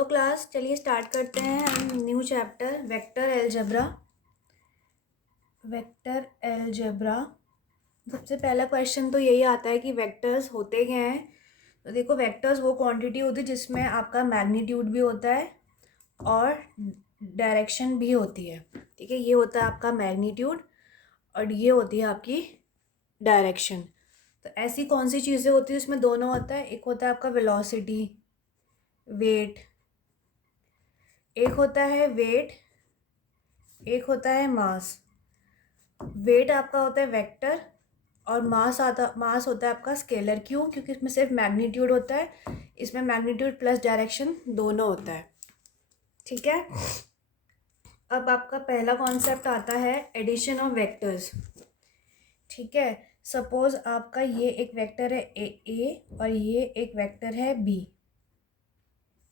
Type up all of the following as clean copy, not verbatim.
Hello class, चलिए start करते हैं हम new chapter vector algebra. Vector algebra सबसे पहला क्वेश्चन तो यही आता है कि वेक्टर्स होते क्या हैं। तो देखो, वेक्टर्स वो क्वांटिटी होती है जिसमें आपका मैग्नीट्यूड भी होता है और डायरेक्शन भी होती है। ठीक है, ये होता है आपका मैग्नीट्यूड और ये होती है आपकी डायरेक्शन। तो ऐसी कौन सी चीज़ें होती है इसमें दोनों होता है? एक होता है आपका वेलोसिटी, वेट, एक होता है वेट, एक होता है मास। वेट आपका होता है वेक्टर और मास होता है आपका स्केलर। क्यों? क्योंकि इसमें सिर्फ मैग्नीट्यूड होता है, इसमें मैग्नीट्यूड प्लस डायरेक्शन दोनों होता है। ठीक है, अब आपका पहला कॉन्सेप्ट आता है एडिशन ऑफ वेक्टर्स। ठीक है, सपोज आपका ये एक वेक्टर है ए और ये एक वेक्टर है बी।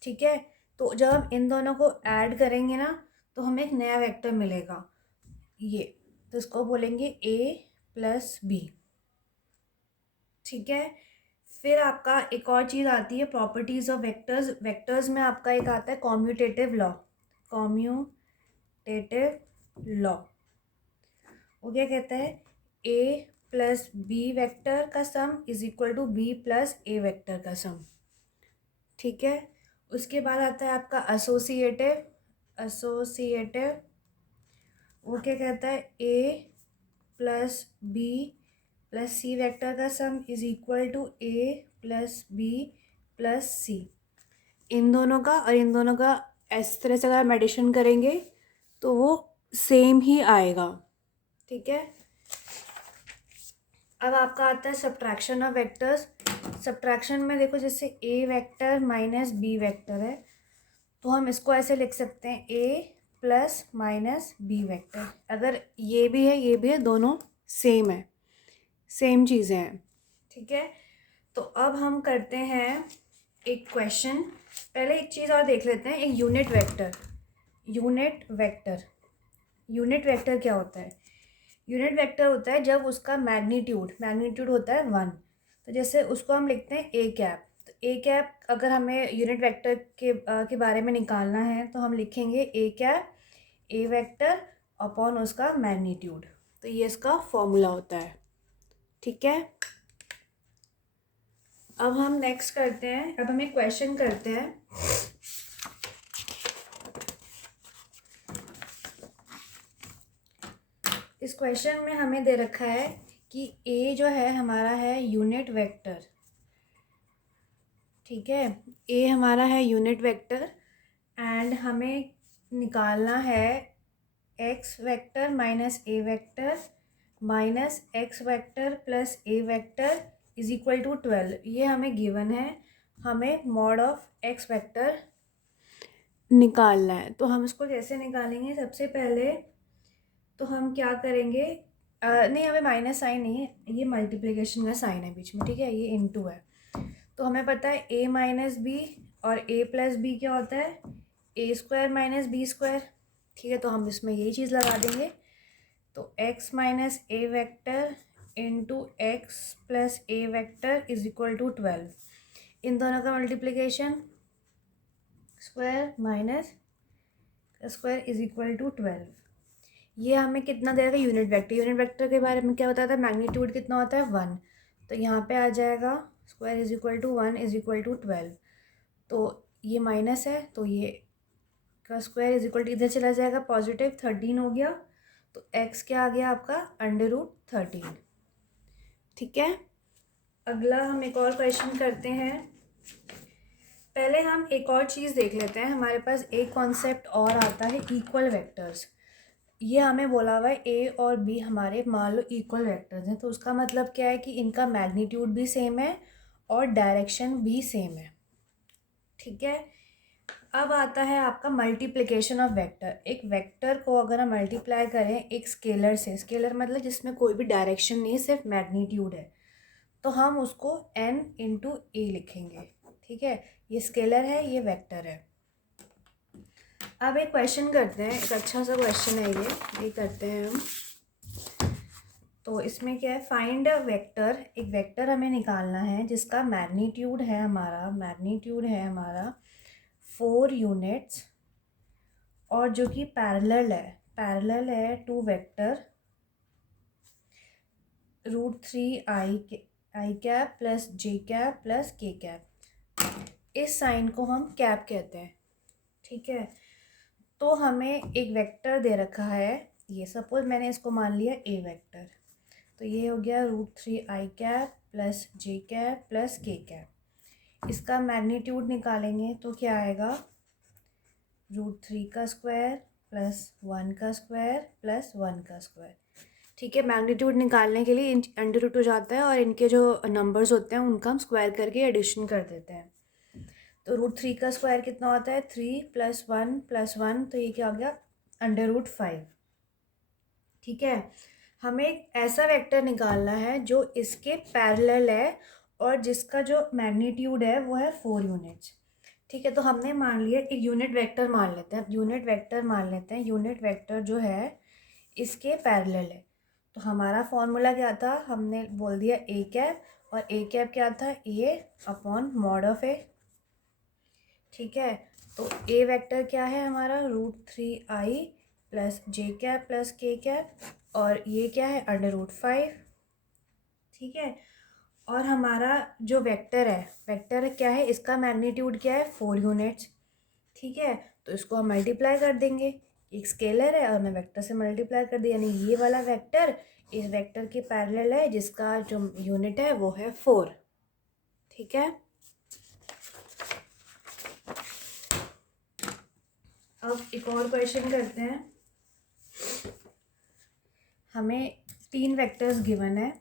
ठीक है, तो जब हम इन दोनों को ऐड करेंगे ना तो हमें एक नया वेक्टर मिलेगा ये, तो इसको बोलेंगे ए प्लस बी। ठीक है, फिर आपका एक और चीज़ आती है प्रॉपर्टीज ऑफ वेक्टर्स। वेक्टर्स में आपका एक आता है कॉम्यूटेटिव लॉ। कॉम्यूटेटिव लॉ वो क्या कहता है? ए प्लस बी वेक्टर का sum is equal to B plus A vector का सम। ठीक है, उसके बाद आता है आपका एसोसिएटिव वो क्या कहता है? A plus B plus C vector का sum is equal to A plus B plus C. इन दोनों का और इन दोनों का इस तरह से अगर हम एडिशन करेंगे तो वो सेम ही आएगा। ठीक है, अब आपका आता है सब्ट्रैक्शन ऑफ वेक्टर्स। सब्ट्रैक्शन में देखो, जैसे ए वेक्टर माइनस बी वेक्टर है तो हम इसको ऐसे लिख सकते हैं ए प्लस माइनस बी वेक्टर। अगर ये भी है ये भी है, दोनों सेम है, सेम चीज़ें हैं। ठीक है, तो अब हम करते हैं एक क्वेश्चन। पहले एक चीज़ और देख लेते हैं, एक यूनिट वेक्टर। यूनिट वेक्टर क्या होता है? यूनिट वेक्टर होता है जब उसका मैग्नीट्यूड होता है 1। तो जैसे उसको हम लिखते हैं ए कैप। तो ए कैप अगर हमें यूनिट वेक्टर के बारे में निकालना है तो हम लिखेंगे A cap A vector upon उसका मैग्नीट्यूड। तो ये इसका फॉर्मूला होता है। ठीक है, अब हम नेक्स्ट करते हैं, अब हम एक क्वेश्चन करते हैं। इस क्वेश्चन में हमें दे रखा है कि ए जो है हमारा है यूनिट वेक्टर। ठीक है, ए हमारा है यूनिट वेक्टर एंड हमें निकालना है X vector minus A vector minus X vector plus A vector is equal to 12। ये हमें गिवन है, हमें मॉड ऑफ एक्स वेक्टर निकालना है। तो हम इसको कैसे निकालेंगे? सबसे पहले तो हम क्या करेंगे, नहीं, हमें माइनस साइन नहीं है, ये मल्टीप्लिकेशन का साइन है बीच में। ठीक है, ये इनटू है। तो हमें पता है ए माइनस बी और ए प्लस बी क्या होता है? ए स्क्वायर माइनस बी स्क्वायर। ठीक है, तो हम इसमें यही चीज़ लगा देंगे। तो X minus A vector into X plus A vector is equal to 12। इन दोनों का multiplication, square minus square is equal to 12। ये हमें कितना देगा? यूनिट वेक्टर के बारे में क्या बताया था? मैग्नीट्यूड कितना होता है? 1। तो यहाँ पे आ जाएगा square is equal to 1 is equal to 12। तो ये माइनस है तो ये का स्क्वायर इज इक्वल टू इधर चला जाएगा, पॉजिटिव 13 हो गया। तो एक्स क्या आ गया आपका? √13। ठीक है, अगला हम एक और क्वेश्चन करते हैं। पहले हम एक और चीज़ देख लेते हैं। हमारे पास एक कॉन्सेप्ट और आता है इक्वल वेक्टर्स। ये हमें बोला हुआ है ए और बी हमारे मान लो इक्वल वेक्टर्स हैं, तो उसका मतलब क्या है कि इनका मैग्नीट्यूड भी सेम है और डायरेक्शन भी सेम है। ठीक है, अब आता है आपका मल्टीप्लिकेशन ऑफ वेक्टर। एक वेक्टर को अगर हम मल्टीप्लाई करें एक स्केलर से, स्केलर मतलब जिसमें कोई भी डायरेक्शन नहीं, सिर्फ मैग्नीट्यूड है, तो हम उसको n इंटू ए लिखेंगे। ठीक है, ये स्केलर है, ये वेक्टर है। अब एक क्वेश्चन करते हैं, एक अच्छा सा क्वेश्चन है ये करते हैं हम। तो इसमें क्या है? Find a vector. एक वेक्टर हमें निकालना है जिसका मैग्नीट्यूड है हमारा 4 यूनिट्स और जो कि पैरेलल है to vector √3 i cap plus j cap plus k cap. इस साइन को हम कैप कहते हैं, ठीक है। तो हमें एक वेक्टर दे रखा है, ये सपोज मैंने इसको मान लिया a वेक्टर, तो ये हो गया √3 i cap plus j cap plus k cap. इसका मैग्नीट्यूड निकालेंगे तो क्या आएगा, √3 का स्क्वायर प्लस 1 का स्क्वायर प्लस 1 का स्क्वायर, ठीक है। मैग्नीट्यूड निकालने के लिए अंडर रूट हो जाता है और इनके जो नंबर्स होते हैं उनका हम स्क्वायर करके एडिशन कर देते हैं। तो √3 का स्क्वायर कितना होता है, 3 + 1 तो ये क्या हो गया, √5, ठीक है। हमें एक ऐसा वेक्टर निकालना है जो इसके पैरेलल है और जिसका जो मैग्नीट्यूड है वो है 4 यूनिट्स, ठीक है। तो हमने मान लिया एक यूनिट वेक्टर मान लेते हैं, यूनिट वेक्टर जो है इसके पैरेलल है। तो हमारा फॉर्मूला क्या था, हमने बोल दिया a कैप, और a कैप क्या था, a/mod(a), ठीक है। तो a वेक्टर क्या है हमारा, √3i plus j cap plus k cap, और ये क्या है, √5, ठीक है। और हमारा जो वेक्टर क्या है, इसका मैग्नीट्यूड क्या है, 4 यूनिट्स, ठीक है। तो इसको हम मल्टीप्लाई कर देंगे, एक स्केलर है और मैं वेक्टर से मल्टीप्लाई कर दिया, यानी ये वाला वेक्टर इस वेक्टर के पैरेलल है जिसका जो यूनिट है वो है 4, ठीक है। अब एक और क्वेश्चन करते हैं। हमें 3 वेक्टर्स गिवन है,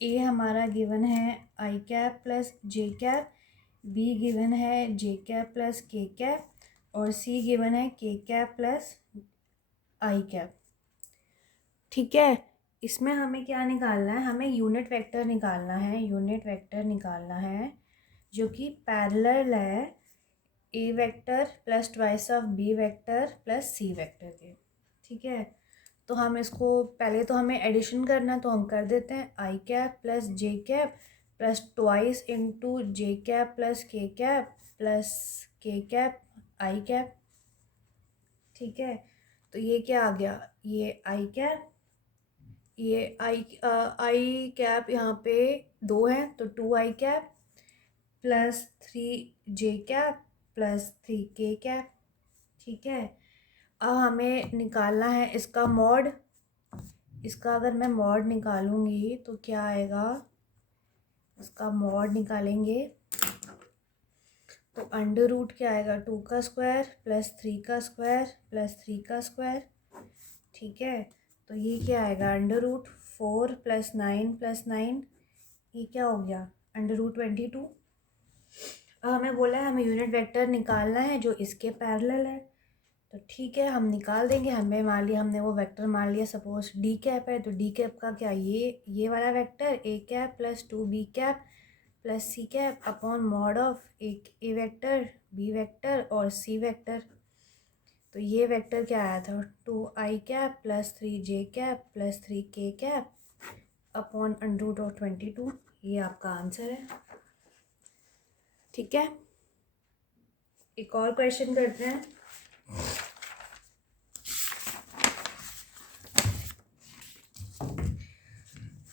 ए हमारा गिवन है i cap plus j cap, be given है j cap plus k cap, और सी गिवन है k cap plus i cap, ठीक है। इसमें हमें क्या निकालना है, हमें यूनिट वेक्टर निकालना है जो कि पैरेलल है A vector plus twice of B vector plus C vector के, ठीक है। तो हम इसको पहले तो हमें एडिशन करना है, तो हम कर देते हैं i cap plus j cap plus twice into j cap plus k cap plus k cap i cap, ठीक है। तो ये क्या आ गया, ये i कैप, ये आई कैप यहाँ पे 2 है तो 2i cap plus 3j cap plus 3k cap, ठीक है। अब हमें निकालना है इसका मॉड, इसका अगर मैं मॉड निकालूंगी तो क्या आएगा, इसका मॉड निकालेंगे तो अंडर रूट क्या आएगा, 2 का स्क्वायर प्लस 3 का स्क्वायर प्लस 3 का स्क्वायर, ठीक है। तो ये क्या आएगा, √4 + 9 + 9, ये क्या हो गया, √22। अब हमें बोला है हमें यूनिट वेक्टर निकालना है जो इसके पैरेलल है, तो ठीक है हम निकाल देंगे। हमें मान लिया, हमने वो वेक्टर मान लिया सपोज डी कैप है, तो डी कैप का क्या, ये वाला vector a cap plus 2b cap plus C cap upon mod of एक ए वेक्टर, बी वेक्टर और सी वेक्टर। तो ये वेक्टर क्या आया था, 2i cap plus 3j cap plus 3k cap upon √22, ये आपका आंसर है, ठीक है। एक और क्वेश्चन करते हैं।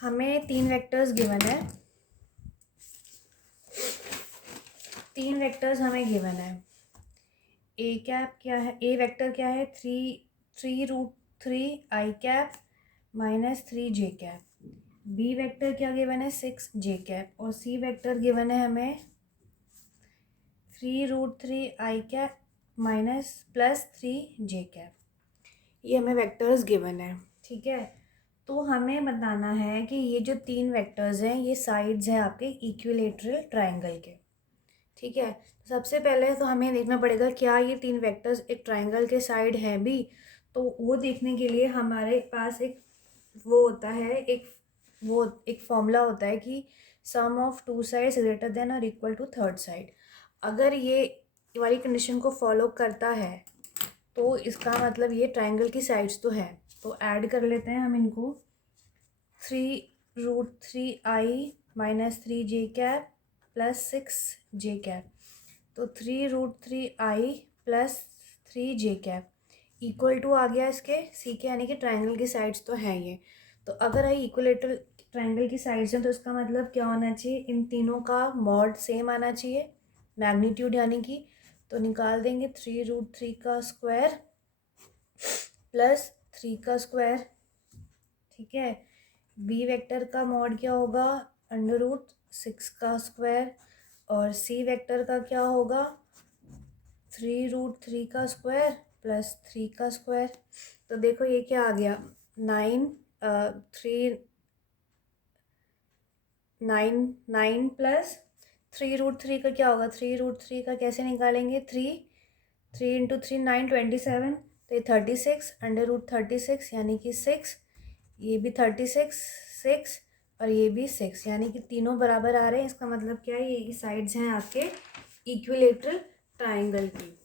हमें 3 वेक्टर्स गिवन है, 3 वेक्टर्स हमें गिवन है। ए कैप क्या है, ए वेक्टर क्या है, 3√3i cap minus 3j cap, B vector क्या गिवन है, 6j कैप, और सी वेक्टर गिवन है हमें 3√3i cap minus plus 3j cap. ये हमें वेक्टर्स गिवन है, ठीक है। तो हमें बताना है कि ये जो 3 वेक्टर्स हैं ये साइड्स हैं आपके इक्विलेटरल ट्रायंगल के, ठीक है। सबसे पहले तो हमें देखना पड़ेगा क्या ये 3 वेक्टर्स एक ट्रायंगल के साइड हैं भी, तो वो देखने के लिए हमारे पास एक वो होता है, एक फॉर्मूला होता है कि सम ऑफ 2 साइड्स ग्रेटर देन और इक्वल टू थर्ड साइड। अगर ये वाली कंडीशन को फॉलो करता है तो इसका मतलब ये ट्रायंगल की साइड्स तो है। तो ऐड कर लेते हैं हम इनको, 3√3i minus 3j cap plus 6j cap, तो 3√3i plus 3j cap equal to आ गया इसके सी के, यानी कि ट्राइंगल की साइड्स तो है ये। तो अगर आई इक्विलेटरल ट्राइंगल की साइड्स हैं तो इसका मतलब क्या होना चाहिए, इन तीनों का मॉड सेम आना चाहिए, मैग्नीट्यूड यानी कि। तो निकाल देंगे 3√3 का स्क्वायर प्लस 3 का स्क्वायर, ठीक है। बी वेक्टर का मॉड क्या होगा, √6 का स्क्वायर, और सी वेक्टर का क्या होगा 3√3 का स्क्वायर प्लस 3 का स्क्वायर। तो देखो ये क्या आ गया, 9 प्लस 3√3 का क्या होगा, 3√3 का कैसे निकालेंगे, 3 × 3 9 27, तो ये 36 √36 यानी कि 6, ये भी 36 6 और ये भी 6, यानी कि तीनों बराबर आ रहे हैं। इसका मतलब क्या है, ये साइड्स हैं आपके इक्विलेटरल ट्राइंगल की।